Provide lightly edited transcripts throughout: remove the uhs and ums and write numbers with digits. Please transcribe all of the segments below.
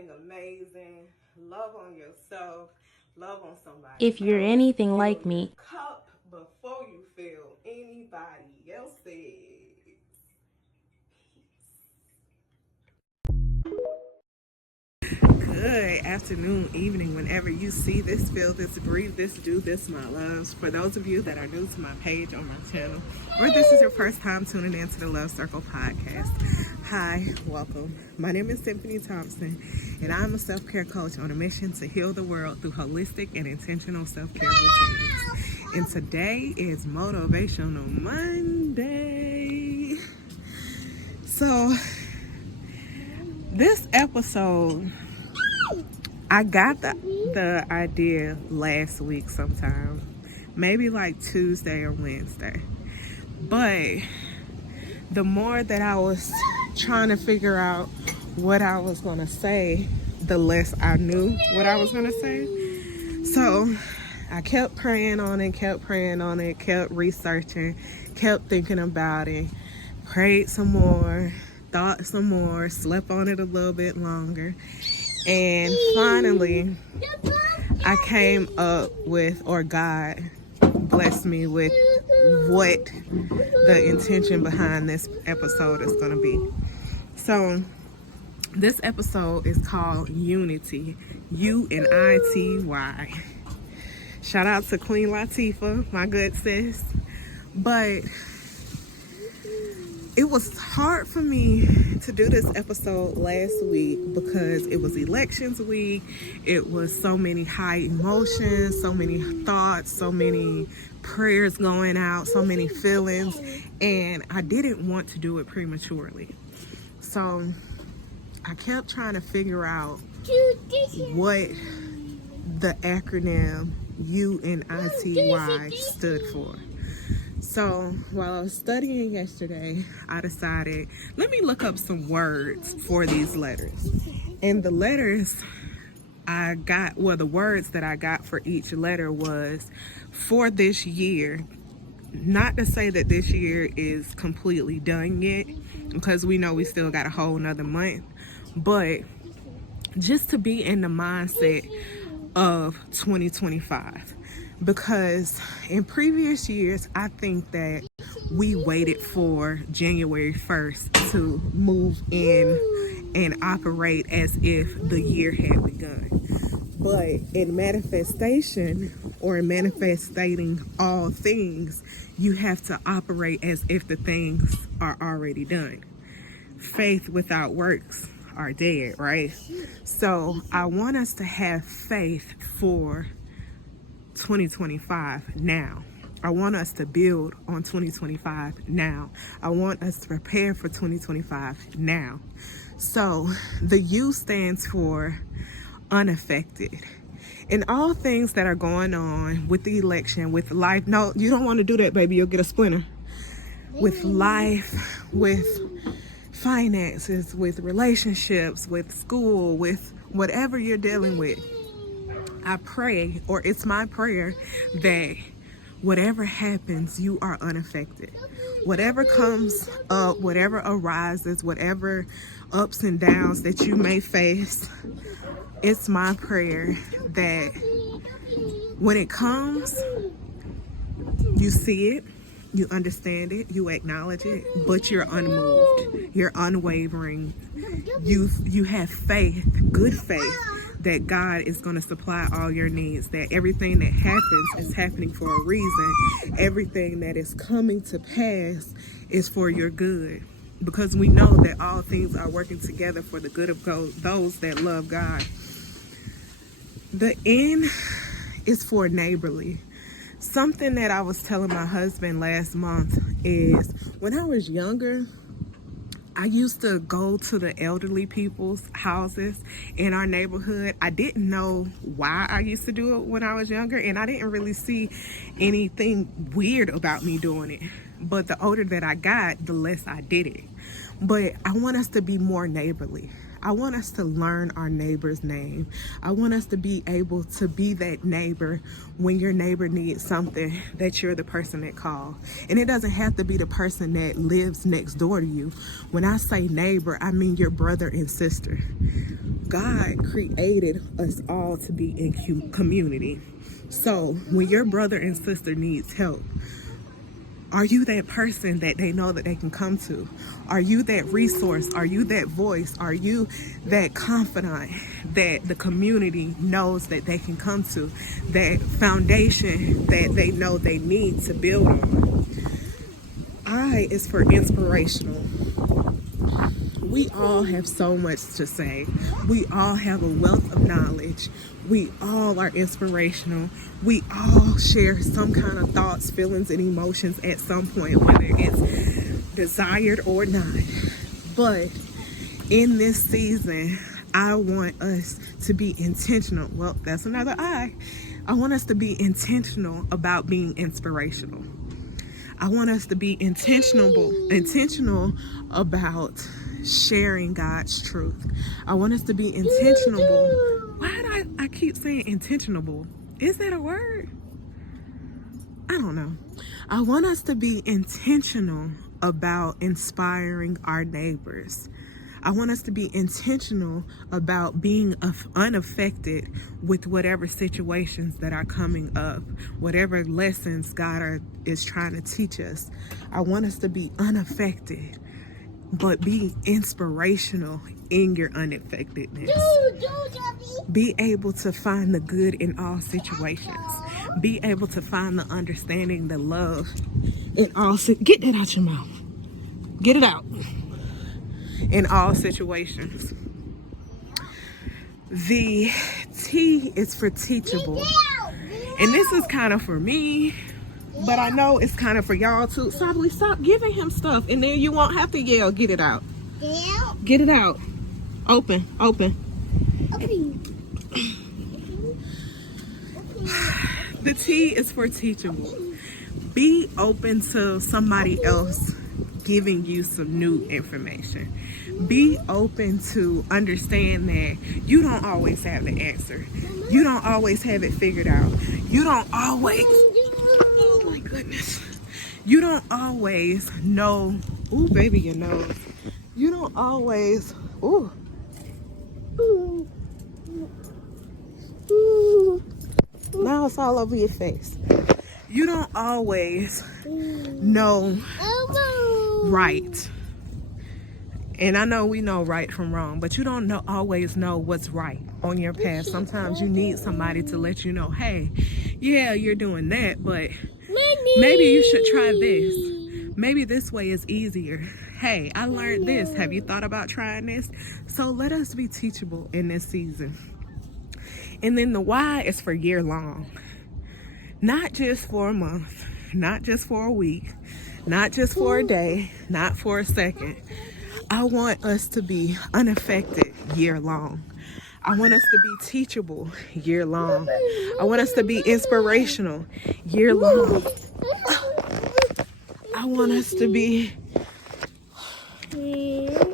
something amazing. Love on yourself. Love on somebody If you're else. anything Fill like your me, cup before you fill anybody else's. Good afternoon, evening, whenever you see this, feel this, breathe this, do this, my loves. For those of you that are new to my page on my channel, or this is your first time tuning in to the Love Circle podcast, hi, welcome. My name is Cymphony Thompson, and I'm a self-care coach on a mission to heal the world through holistic and intentional self-care routines. And today is Motivational Monday. So, this episode, I got the idea last week sometime, maybe like Tuesday or Wednesday. But the more that I was trying to figure out what I was going to say, the less I knew what I was going to say. So I kept praying on it, kept researching, kept thinking about it, prayed some more, thought some more, slept on it a little bit longer. And finally, I came up with, or God blessed me with, what the intention behind this episode is going to be. So, this episode is called U.N.I.T.Y, U.N.I.T.Y. Shout out to Queen Latifah, my good sis. But it was hard for me to do this episode last week because it was elections week. It was so many high emotions, so many thoughts, so many prayers going out, so many feelings, and I didn't want to do it prematurely. So I kept trying to figure out what the acronym U.N.I.T.Y stood for. So while I was studying yesterday, I decided, let me look up some words for these letters. And the letters I got, well, the words that I got for each letter was for this year. Not to say that this year is completely done yet, because we know we still got a whole nother month, but just to be in the mindset of 2025. Because in previous years, I think that we waited for January 1st to move in and operate as if the year had begun. But in manifestation, or in manifesting all things, you have to operate as if the things are already done. Faith without works are dead, right? So I want us to have faith for 2025 now. I want us to build on 2025 now. I want us to prepare for 2025 now. So the U stands for unaffected. In all things that are going on with the election, with life, no, you don't want to do that, baby, you'll get a splinter. With life, with finances, with relationships, with school, with whatever you're dealing with, I pray, or it's my prayer, that whatever happens, you are unaffected. Whatever comes up, whatever arises, whatever ups and downs that you may face, it's my prayer that when it comes, you see it, you understand it, you acknowledge it, but you're unmoved, you're unwavering. You have faith, good faith, that God is going to supply all your needs, that everything that happens is happening for a reason. Everything that is coming to pass is for your good. Because we know that all things are working together for the good of those that love God. The N is for neighborly. Something that I was telling my husband last month is, when I was younger, I used to go to the elderly people's houses in our neighborhood. I didn't know why I used to do it when I was younger, and I didn't really see anything weird about me doing it. But the older that I got, the less I did it. But I want us to be more neighborly. I want us to learn our neighbor's name. I want us to be able to be that neighbor when your neighbor needs something, that you're the person that calls. And it doesn't have to be the person that lives next door to you. When I say neighbor, I mean your brother and sister. God created us all to be in community. So when your brother and sister needs help, are you that person that they know that they can come to? Are you that resource? Are you that voice? Are you that confidant that the community knows that they can come to? That foundation that they know they need to build on? I is for inspirational. We all have so much to say. We all have a wealth of knowledge. We all are inspirational. We all share some kind of thoughts, feelings, and emotions at some point, whether it's desired or not. But in this season, I want us to be intentional. Well, that's another I. I want us to be intentional about being inspirational. I want us to be intentional about sharing God's truth. I want us to be intentional. Why do I keep saying intentional? Is that a word? I don't know. I want us to be intentional about inspiring our neighbors. I want us to be intentional about being unaffected with whatever situations that are coming up, whatever lessons God is trying to teach us. I want us to be unaffected, but be inspirational in your unaffectedness. Be able to find the good in all situations. Be able to find the understanding, the love in all. Get that out your mouth. Get it out. In all situations. The T is for teachable. And this is kind of for me, but I know it's kind of for y'all too. Sably, stop giving him stuff and then you won't have to yell. Get it out. Get it out. Open. The T is for teachable. Be open to somebody else giving you some new information. Be open to understand that you don't always have the answer. You don't always have it figured out. You don't always, oh my goodness. You don't always know, ooh baby, your nose. You don't always, ooh. Now it's all over your face. You don't always know right. And I know we know right from wrong, but you don't always know what's right on your path. Sometimes you need somebody to let you know, hey, yeah, you're doing that, but maybe you should try this. Maybe this way is easier. Hey, I learned this. Have you thought about trying this? So let us be teachable in this season. And then the Y is for year long. Not just for a month, not just for a week, not just for a day, not for a second. I want us to be unaffected year long. I want us to be teachable year long. I want us to be inspirational year long. I want us to be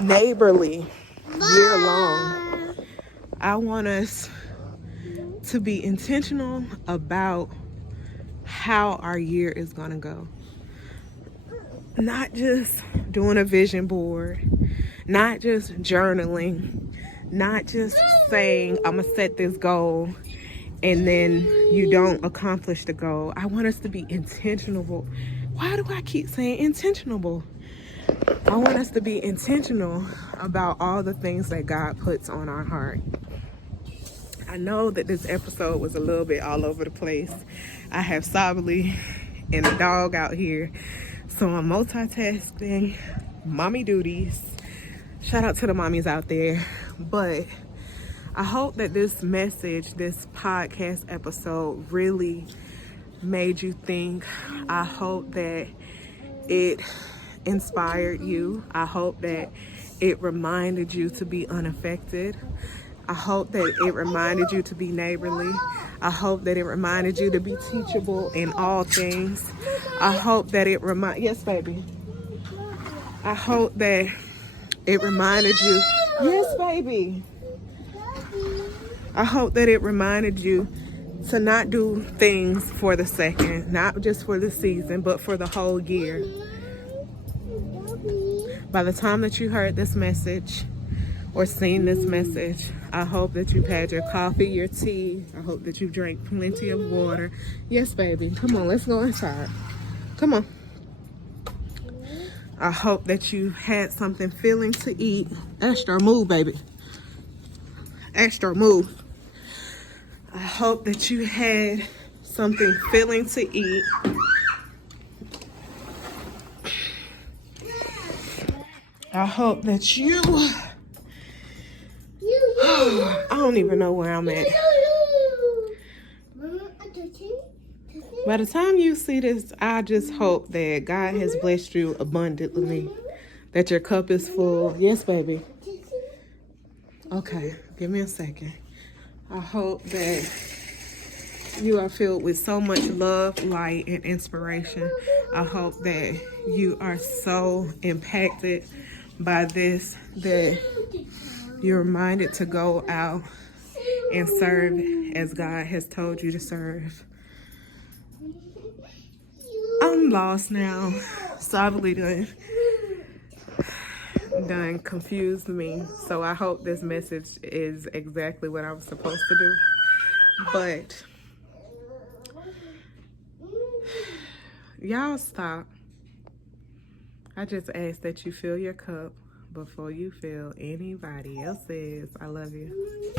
neighborly year long. I want us to be intentional about how our year is going to go. Not just doing a vision board, not just journaling, not just saying, I'm going to set this goal and then you don't accomplish the goal. I want us to be intentional. Why do I keep saying intentional? I want us to be intentional about all the things that God puts on our heart. I know that this episode was a little bit all over the place. I have Sably and a dog out here. So I'm multitasking, mommy duties. Shout out to the mommies out there. But I hope that this message, this podcast episode really made you think. I hope that it inspired you. I hope that it reminded you to be unaffected. I hope that it reminded you to be neighborly. I hope that it reminded you to be teachable in all things. I hope that it yes, baby. I hope that it reminded you, yes, baby. I hope that it reminded you to not do things for the second, not just for the season, but for the whole year. By the time that you heard this message, or seen this message. I hope that you've had your coffee, your tea. I hope that you've drank plenty of water. Yes, baby. Come on, let's go inside. Come on. I hope that you had something filling to eat. Extra move, baby. Extra move. I hope that you had something filling to eat. I hope that you... I don't even know where I'm at. By the time you see this, I just hope that God has blessed you abundantly, that your cup is full. Yes, baby. Okay, give me a second. I hope that you are filled with so much love, light, and inspiration. I hope that you are so impacted by this that you're reminded to go out and serve as God has told you to serve. I'm lost now. Probably done confused me. So I hope this message is exactly what I was supposed to do. But y'all stop. I just ask that you fill your cup before you fill anybody else's. I love you.